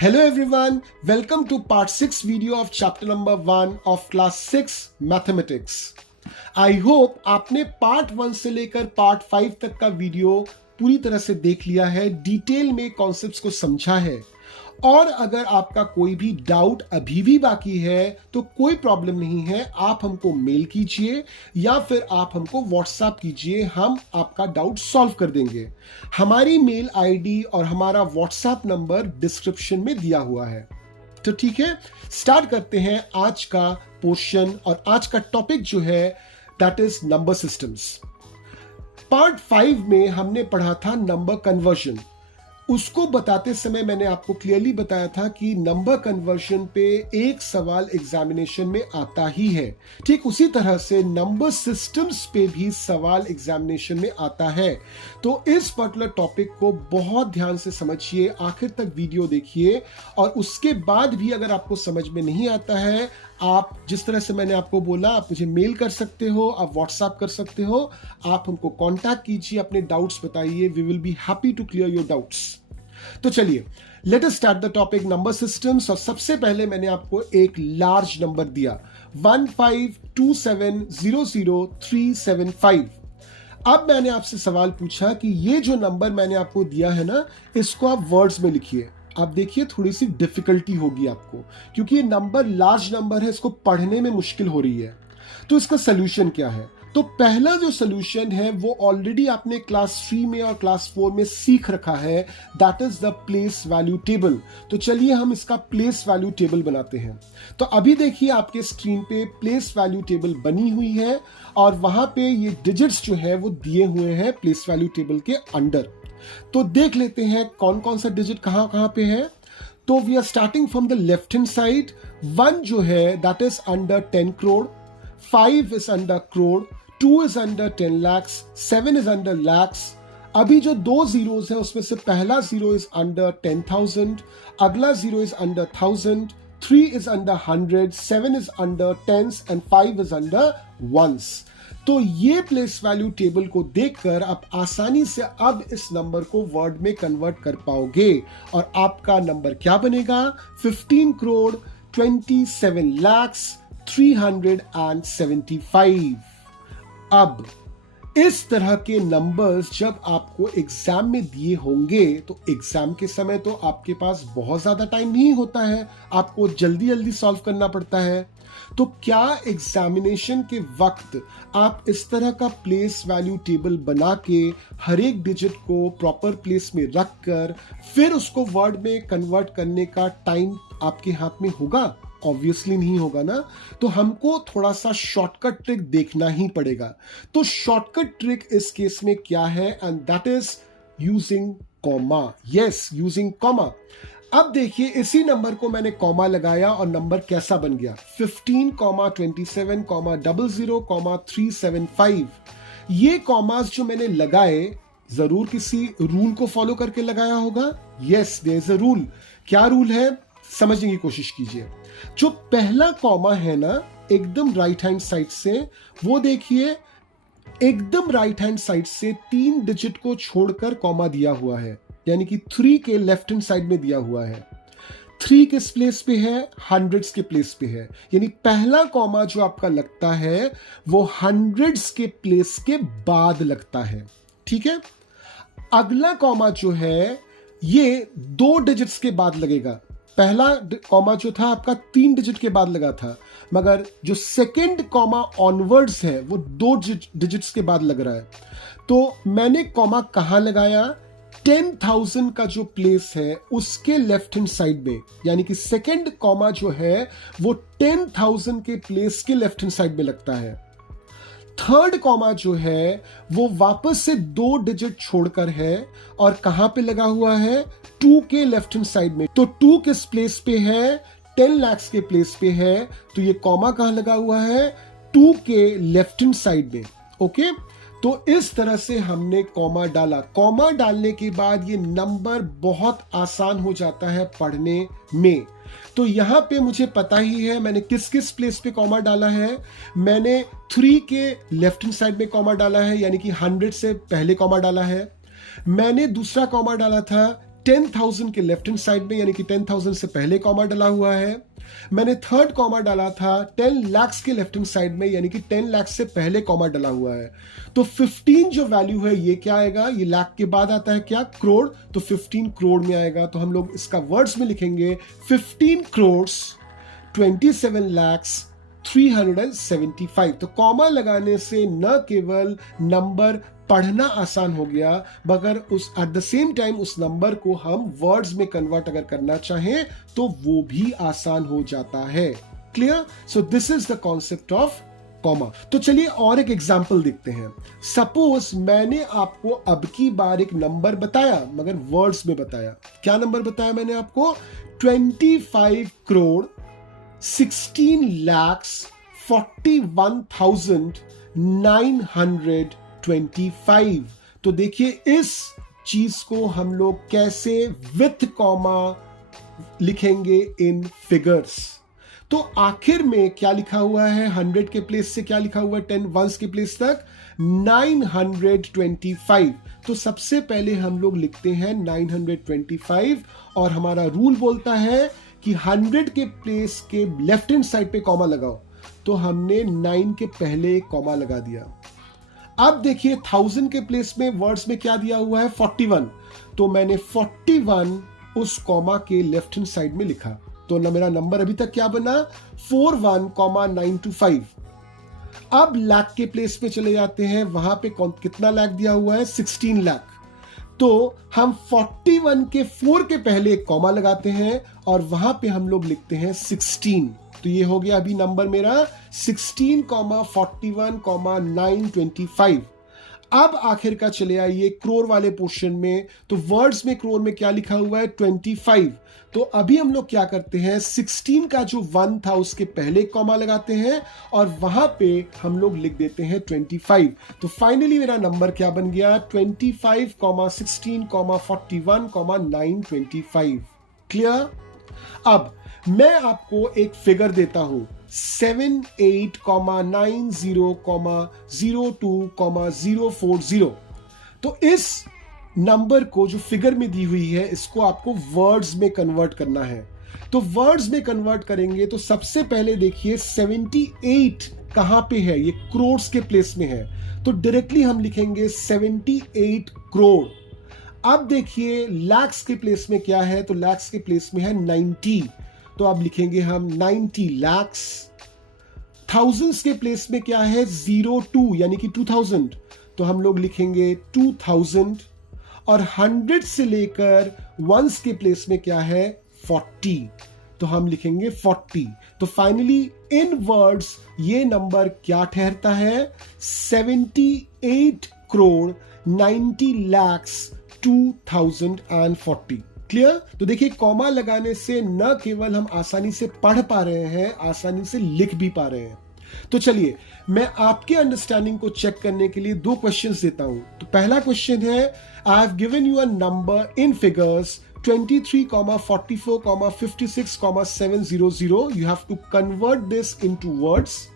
Hello everyone, welcome to part 6 video of chapter number 1 of class 6 mathematics. I hope आपने part 1 से लेकर part 5 तक का video पूरी तरह से देख लिया है, डिटेल में कॉन्सेप्ट्स को समझा है। और अगर आपका कोई भी डाउट अभी भी बाकी है तो कोई प्रॉब्लम नहीं है, आप हमको मेल कीजिए या फिर आप हमको व्हाट्सएप कीजिए, हम आपका डाउट सॉल्व कर देंगे। हमारी मेल आईडी और हमारा व्हाट्सएप नंबर डिस्क्रिप्शन में दिया हुआ है। तो ठीक है, स्टार्ट करते हैं आज का पोर्शन। और आज का टॉपिक जो है that is number systems. Part 5 में हमने पढ़ा था नंबर कन्वर्जन। उसको बताते समय मैंने आपको क्लियरली बताया था कि नंबर कन्वर्जन पे एक सवाल एग्जामिनेशन में आता ही है। ठीक उसी तरह से नंबर सिस्टम्स पे भी सवाल एग्जामिनेशन में आता है। तो इस पर्टिकुलर टॉपिक को बहुत ध्यान से समझिए, आखिर तक वीडियो देखिए। और उसके बाद भी अगर आपको समझ में नहीं आता है, आप जिस तरह से मैंने आपको बोला, आप मुझे मेल कर सकते हो, आप व्हाट्सएप कर सकते हो, आप हमको कांटेक्ट कीजिए, अपने डाउट्स बताइए। We will be happy to clear your doubts. तो चलिए, let us start the topic number systems. और सबसे पहले मैंने आपको एक लार्ज नंबर दिया 1527000375। अब मैंने आपसे सवाल पूछा कि ये जो नंबर मैंने आपको दिया है ना, इसको आप वर्ड्स में लिखिए। आप देखिए थोड़ी सी डिफिकल्टी होगी आपको, क्योंकि ये नंबर लार्ज नंबर है, इसको पढ़ने में मुश्किल हो रही है। तो इसका सोल्यूशन क्या है? तो पहला जो सोल्यूशन है वो ऑलरेडी आपने क्लास 3 में और क्लास 4 में सीख रखा है, that is the place value table. तो चलिए हम इसका प्लेस वैल्यू टेबल बनाते हैं। तो अभी देखिए आपके स्क्रीन पे प्लेस वैल्यू टेबल बनी हुई है और वहां पे ये डिजिट्स जो है वो दिए हुए हैं प्लेस वैल्यू टेबल के अंडर। तो देख लेते हैं कौन कौन सा डिजिट कहां कहां पे है। तो we are starting from the left hand side. 1 जो है that is under 10 crore, 5 is under crore, 2 is under 10 lakhs, 7 is under lakhs। अभी जो 2 जीरोज है उसमें से पहला जीरो इज अंडर 10,000, अगला zero is under 1000, 3 is under 100, 7 is under tens and 5 is under ones. तो ये प्लेस वैल्यू टेबल को देखकर आप आसानी से अब इस नंबर को वर्ड में कन्वर्ट कर पाओगे और आपका नंबर क्या बनेगा? 15,27,375। अब इस तरह के नंबर्स जब आपको एग्जाम में दिए होंगे तो एग्जाम के समय तो आपके पास बहुत ज्यादा टाइम नहीं होता है, आपको जल्दी जल्दी सॉल्व करना पड़ता है। तो क्या एग्जामिनेशन के वक्त आप इस तरह का प्लेस वैल्यू टेबल बना के हर एक डिजिट को प्रॉपर प्लेस में रखकर फिर उसको वर्ड में कन्वर्ट करने का टाइम आपके हाथ में होगा? ऑब्वियसली नहीं होगा ना। तो हमको थोड़ा सा शॉर्टकट ट्रिक देखना ही पड़ेगा। तो शॉर्टकट ट्रिक इस केस में क्या है? And that is using comma. Yes, using comma. अब देखिए इसी नंबर को मैंने कॉमा लगाया और नंबर कैसा बन गया? 15,27,00,375। ये कॉमास जो मैंने लगाए जरूर किसी रूल को फॉलो करके लगाया होगा। Yes, there is a rule. क्या रूल है समझने की कोशिश कीजिए। जो पहला कॉमा है ना एकदम राइट हैंड साइड से, वो देखिए एकदम राइट हैंड साइड से 3 डिजिट को छोड़कर कॉमा दिया हुआ है, यानी कि 3 के लेफ्ट हैंड साइड में दिया हुआ है। 3 किस प्लेस पे है? हंड्रेड्स के प्लेस पे है। यानी पहला कॉमा जो आपका लगता है वो हंड्रेड्स के प्लेस के बाद लगता है। ठीक है, अगला कॉमा जो है ये 2 डिजिट्स के बाद लगेगा। पहला कॉमा जो था आपका 3 डिजिट के बाद लगा था, मगर जो सेकंड कॉमा ऑनवर्ड्स है वो 2 डिजिट्स के बाद लग रहा है। तो मैंने कॉमा कहां लगाया? 10,000 का जो प्लेस है उसके लेफ्ट हैंड साइड में, यानी कि सेकंड कॉमा जो है वो 10,000 के प्लेस के लेफ्ट हैंड साइड में लगता है। थर्ड कॉमा जो है वो वापस से 2 डिजिट छोड़कर है और कहां पे लगा हुआ है? 2 के लेफ्ट हैंड साइड में। तो 2 किस प्लेस पे है? 10 lakhs के प्लेस पे है। तो ये कॉमा कहां लगा हुआ है? 2 के लेफ्ट हैंड साइड में। ओके, तो इस तरह से हमने कॉमा डाला। कॉमा डालने के बाद ये नंबर बहुत आसान हो जाता है पढ़ने में। तो यहां पे मुझे पता ही है मैंने किस किस प्लेस पे कॉमा डाला है। मैंने 3 के लेफ्ट हैंड साइड में कॉमा डाला है, यानी कि 100 से पहले कॉमा डाला है। मैंने दूसरा कॉमा डाला था 10,000 के लेफ्ट हैंड साइड में, यानी कि 10,000 से पहले कॉमा डला हुआ है। मैंने थर्ड कॉमा डाला था 10 लाख के लेफ्ट हैंड साइड में, यानी कि 10 लाख से पहले कॉमा डला हुआ है। तो 15 जो वैल्यू है ये क्या आएगा, ये लाख के बाद आता है क्या, करोड़, तो 15 करोड़ में आएगा। तो हम लोग इसका वर्ड्स में लिखेंगे 15 करोड़ 27,375। तो कॉमा लगाने से न केवल नंबर पढ़ना आसान हो गया, मगर उस एट द सेम टाइम उस नंबर को हम वर्ड्स में कन्वर्ट अगर करना चाहें तो वो भी आसान हो जाता है। Clear? So this is the concept of comma. तो चलिए और एक एग्जांपल देखते हैं। सपोज मैंने आपको अब की बार एक नंबर बताया, मगर वर्ड्स में बताया। क्या नंबर बताया मैंने आपको? 25 करोड़ 16,41,925। तो देखिए इस चीज को हम लोग कैसे विथ कॉमा लिखेंगे इन फिगर्स। तो आखिर में क्या लिखा हुआ है, 100 के प्लेस से क्या लिखा हुआ है, 10 वंस के प्लेस तक 925। तो सबसे पहले हम लोग लिखते हैं 925, और हमारा रूल बोलता है कि 100 के प्लेस के लेफ्ट हैंड साइड पे कॉमा लगाओ। तो हमने 9 के पहले कॉमा लगा दिया। अब देखिए 1000 के प्लेस में वर्ड्स में क्या दिया हुआ है, 41। तो मैंने 41 उस कॉमा के लेफ्ट हैंड साइड में लिखा। तो मेरा नंबर अभी तक क्या बना, 41,925। अब लाख के प्लेस पे चले जाते हैं, वहां पे कितना लाख दिया हुआ है, 16 लाख। तो हम 41 के 4 के पहले एक कॉमा लगाते हैं और वहां पे हम लोग लिखते हैं 16। तो ये हो गया अभी नंबर मेरा 16,41,925। अब आखिर का चले आइए करोड़ वाले पोर्शन में। तो वर्ड्स में करोड़ में क्या लिखा हुआ है, 25। तो अभी हम लोग क्या करते हैं, 16 का जो 1 था उसके पहले कॉमा लगाते हैं और वहां पे हम लोग लिख देते हैं 25। तो फाइनली मेरा नंबर क्या बन गया, 25, 16, 41, 925। क्लियर? अब मैं आपको एक फिगर देता हूं, 78,90,02,040। तो इस नंबर को जो फिगर में दी हुई है इसको आपको वर्ड्स में कन्वर्ट करना है। तो वर्ड्स में कन्वर्ट करेंगे तो सबसे पहले देखिए 78 कहां पे है, ये करोड़ के प्लेस में है। तो डायरेक्टली हम लिखेंगे 78 करोड़। अब देखिए लाख्स के प्लेस में क्या है, तो लाख्स के प्लेस में है 90। तो अब लिखेंगे हम 90 lakhs। थाउजेंड्स के प्लेस में क्या है, 02 यानी कि 2000। तो हम लोग लिखेंगे 2000। और 100 से लेकर वंस के प्लेस में क्या है, 40। तो हम लिखेंगे 40। तो फाइनली इन वर्ड्स ये नंबर क्या ठहरता है, 78 करोड़ 90 lakhs 2040। क्लियर? तो देखिए कॉमा लगाने से न केवल हम आसानी से पढ़ पा रहे हैं, आसानी से लिख भी पा रहे हैं। तो चलिए मैं आपके अंडरस्टैंडिंग को चेक करने के लिए 2 क्वेश्चंस देता हूं। तो पहला क्वेश्चन है, I have given you a number in figures 23, 44, 56, 700। You have to convert this into words.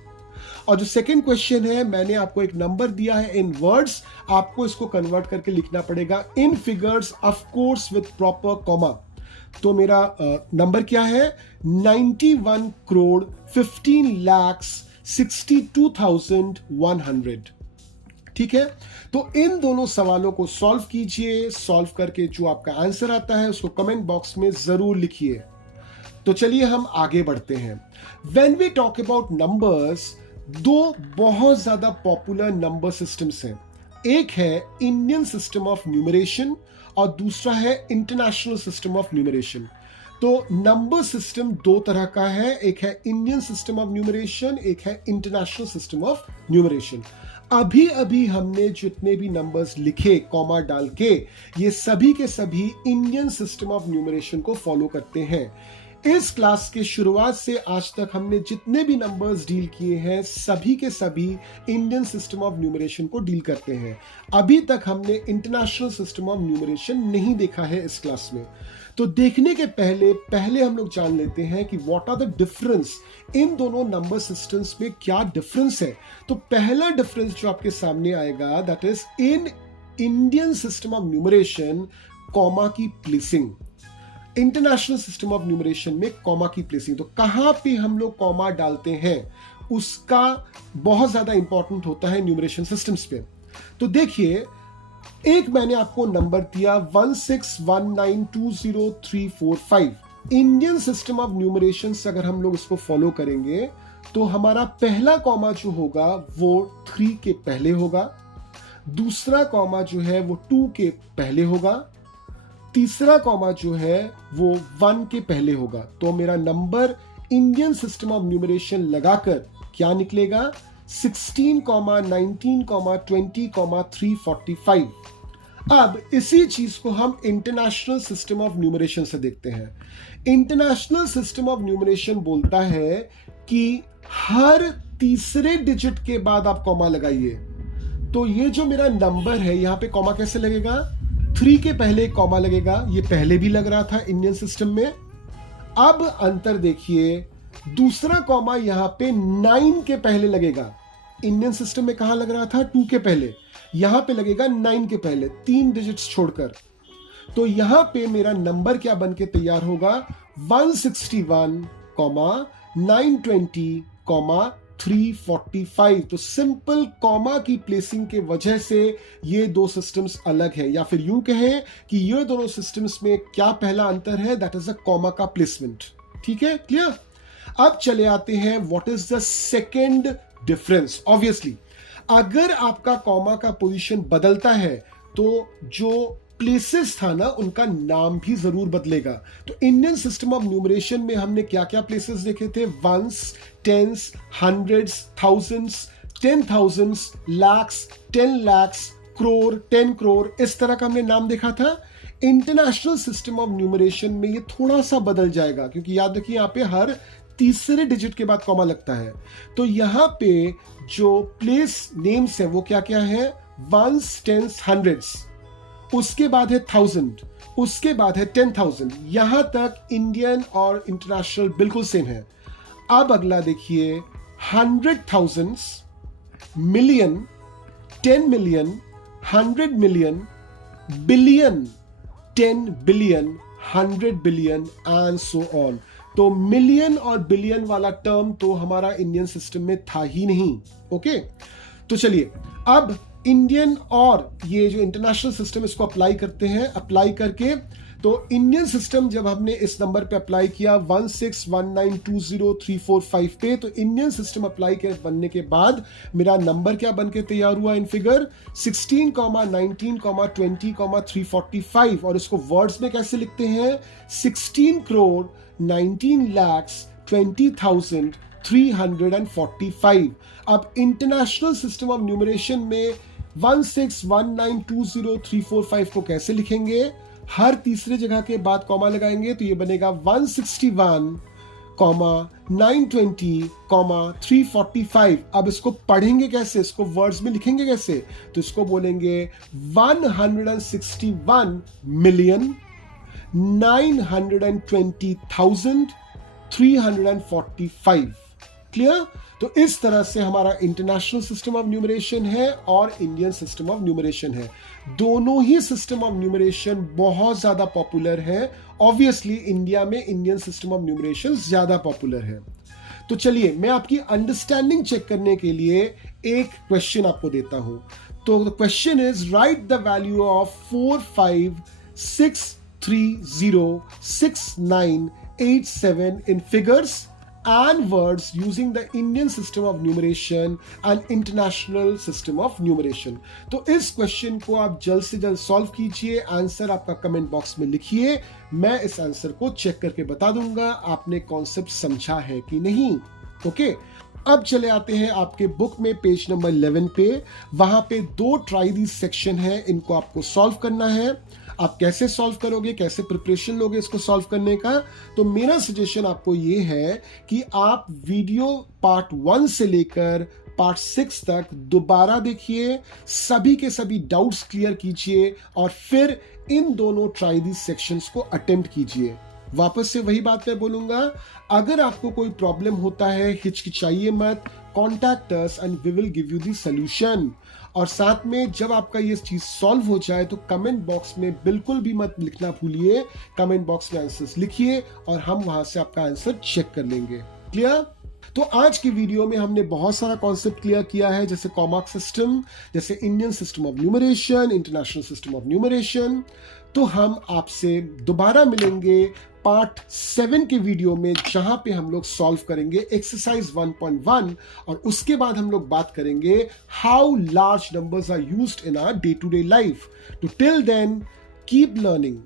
और जो सेकंड क्वेश्चन है, मैंने आपको एक नंबर दिया है इन वर्ड्स, आपको इसको कन्वर्ट करके लिखना पड़ेगा in figures, of course with proper comma. तो मेरा नंबर क्या है, 91 करोड़ 15 lakhs 62,100। ठीक है? तो इन दोनों सवालों को सॉल्व कीजिए। सॉल्व करके जो आपका आंसर आता है उसको कमेंट बॉक्स में जरूर लिखिए। तो चलिए हम आगे बढ़ते हैं। When we talk about numbers, 2 बहुत ज्यादा पॉपुलर नंबर सिस्टम्स हैं। एक है इंडियन सिस्टम ऑफ न्यूमरेशन और दूसरा है इंटरनेशनल सिस्टम ऑफ न्यूमरेशन। तो नंबर सिस्टम 2 तरह का है, एक है इंडियन सिस्टम ऑफ न्यूमरेशन, एक है इंटरनेशनल सिस्टम ऑफ न्यूमरेशन। अभी अभी हमने जितने भी नंबर्स लिखे कॉमा डाल के, ये सभी के सभी इंडियन सिस्टम ऑफ न्यूमरेशन को फॉलो करते हैं। इस क्लास के शुरुआत से आज तक हमने जितने भी नंबर्स डील किए हैं सभी के सभी इंडियन सिस्टम ऑफ न्यूमरेशन को डील करते हैं। अभी तक हमने इंटरनेशनल सिस्टम ऑफ न्यूमरेशन नहीं देखा है इस क्लास में। तो देखने के पहले हम लोग जान लेते हैं कि व्हाट आर द डिफरेंस, इन दोनों नंबर सिस्टम्स में क्या डिफरेंस है। तो पहला डिफरेंस जो आपके सामने आएगा, that is in Indian system of numeration, comma की placing, international system of numeration में कॉमा की प्लेसिंग, तो कहां पे हम लोग कॉमा डालते हैं उसका बहुत ज्यादा इंपॉर्टेंट होता है न्यूमरेशन सिस्टम्स पे। तो देखिए, एक मैंने आपको नंबर दिया 16192035, इंडियन सिस्टम ऑफ न्यूमरेशन से अगर हम लोग इसको फॉलो करेंगे तो हमारा पहला कॉमा जो होगा वो 3 के पहले होगा, दूसरा कॉमा जो है वो 2 के पहले होगा, तीसरा कॉमा जो है वो 1 के पहले होगा। तो मेरा number Indian system of numeration लगाकर क्या निकलेगा, 16, 19, 20, 345। अब इसी चीज को हम इंटरनेशनल सिस्टम ऑफ न्यूमरेशन से देखते हैं। इंटरनेशनल सिस्टम ऑफ न्यूमरेशन बोलता है कि हर तीसरे डिजिट के बाद आप कॉमा लगाइए। तो ये जो मेरा नंबर है यहां पे कॉमा कैसे लगेगा, 3 के पहले कॉमा लगेगा, ये पहले भी लग रहा था इंडियन सिस्टम में। अब अंतर देखिए, दूसरा कॉमा यहां पे 9 के पहले लगेगा, इंडियन सिस्टम में कहां लग रहा था, 2 के पहले, यहां पे लगेगा 9 के पहले, 3 डिजिट्स छोड़कर। तो यहां पे मेरा नंबर क्या बन के तैयार होगा, 161, 920, 345। तो सिंपल कॉमा की प्लेसिंग के वजह से ये दो सिस्टम्स अलग है, या फिर यूं कहें कि ये दोनों सिस्टम्स में क्या पहला अंतर है, दैट इज अ कॉमा का प्लेसमेंट। ठीक है, क्लियर। अब चले आते हैं what is the second difference. Obviously अगर आपका कॉमा का पोजीशन बदलता है तो जो प्लेसेस था ना उनका नाम भी जरूर बदलेगा। तो इंडियन सिस्टम ऑफ न्यूमरेशन में हमने क्या क्या प्लेसेस देखे थे, ones, tens, hundreds, thousands, 10,000, lakhs, 10 lakhs, crore, 10 crore, इस तरह का हमने नाम देखा था। इंटरनेशनल सिस्टम ऑफ न्यूमरेशन में ये थोड़ा सा बदल जाएगा, क्योंकि याद रखिए यहाँ पे हर तीसरे डिजिट के बाद कॉमा लगता है। तो यहाँ पे जो प्लेस नेम्स है वो क्या क्या है, वंस, टेंस, हंड्रेड्स, उसके बाद है 1000, उसके बाद है 10,000। यहां तक इंडियन और इंटरनेशनल बिल्कुल सेम है। अब अगला देखिए, 100,000, million, 10 million, 100 million, billion, 10 billion, 100 billion and so on. तो मिलियन और बिलियन वाला टर्म तो हमारा इंडियन सिस्टम में था ही नहीं। ओके, तो चलिए अब इंडियन और ये जो इंटरनेशनल सिस्टम इसको अप्लाई करते हैं। अप्लाई करके तो इंडियन सिस्टम जब हमने इस नंबर पे अप्लाई किया 16192035 पे, तो इंडियन सिस्टम अप्लाई के बनने के बाद मेरा नंबर क्या बन के तैयार हुआ इन फिगर, 16, 19, 20, 345। और इसको वर्ड्स में कैसे लिखते हैं, 16 करोड़ 19 lakhs 20,345। अब इंटरनेशनल सिस्टम ऑफ न्यूमरेशन में 16192035 को कैसे लिखेंगे, हर तीसरे जगह के बाद कॉमा लगाएंगे, तो ये बनेगा 161, 920, 345। अब इसको पढ़ेंगे कैसे, इसको वर्ड्स में लिखेंगे कैसे, तो इसको बोलेंगे 161 मिलियन 920,345। क्लियर। तो इस तरह से हमारा इंटरनेशनल सिस्टम ऑफ न्यूमरेशन है और इंडियन सिस्टम ऑफ न्यूमरेशन है। दोनों ही सिस्टम ऑफ न्यूमरेशन बहुत ज्यादा पॉपुलर है। ऑब्वियसली इंडिया में इंडियन सिस्टम ऑफ न्यूमरेशन ज्यादा पॉपुलर है। तो चलिए मैं आपकी अंडरस्टैंडिंग चेक करने के लिए एक क्वेश्चन आपको देता हूं। तो the question is, right the value of 45606987 in figures and words using the Indian system of numeration and international system of numeration। तो इस क्वेश्चन को आप जल्द से जल्द सॉल्व कीजिए। आंसर आपका कमेंट बॉक्स में लिखिए, मैं इस आंसर को चेक करके बता दूंगा आपने कॉन्सेप्ट समझा है कि नहीं। ओके, अब चले आते हैं आपके बुक में पेज नंबर 11 पे। वहां पे 2 ट्राई दीज सेक्शन है, इनको आपको सॉल्व करना है। आप कैसे सॉल्व करोगे, कैसे प्रिपरेशन लोगे इसको सॉल्व करने का, तो मेरा सजेशन आपको ये है कि आप वीडियो पार्ट 1 से लेकर पार्ट 6 तक दोबारा देखिए, सभी के सभी डाउट्स क्लियर कीजिए और फिर इन दोनों ट्राई दीज सेक्शंस को अटेम्प्ट कीजिए। वापस से वही बात मैं बोलूंगा, अगर आपको कोई प्रॉब्लम होता है हिचकिचाइए मत, contact us and we will give you the solution. और साथ में जब आपका ये चीज सॉल्व हो जाए तो कमेंट बॉक्स में बिल्कुल भी मत लिखना भूलिए, कमेंट बॉक्स में आंसर्स लिखिए और हम वहां से आपका आंसर चेक कर लेंगे। क्लियर? तो आज की वीडियो में हमने बहुत सारा कॉन्सेप्ट क्लियर किया है, जैसे कॉमार्क सिस्टम, जैसे Indian system of numeration, international system of numeration. तो हम आपसे दोबारा मिलेंगे पार्ट 7 के वीडियो में, जहां पे हम लोग सॉल्व करेंगे एक्सरसाइज 1.1 और उसके बाद हम लोग बात करेंगे how large numbers are used in our day to day life. तो टिल देन कीप लर्निंग।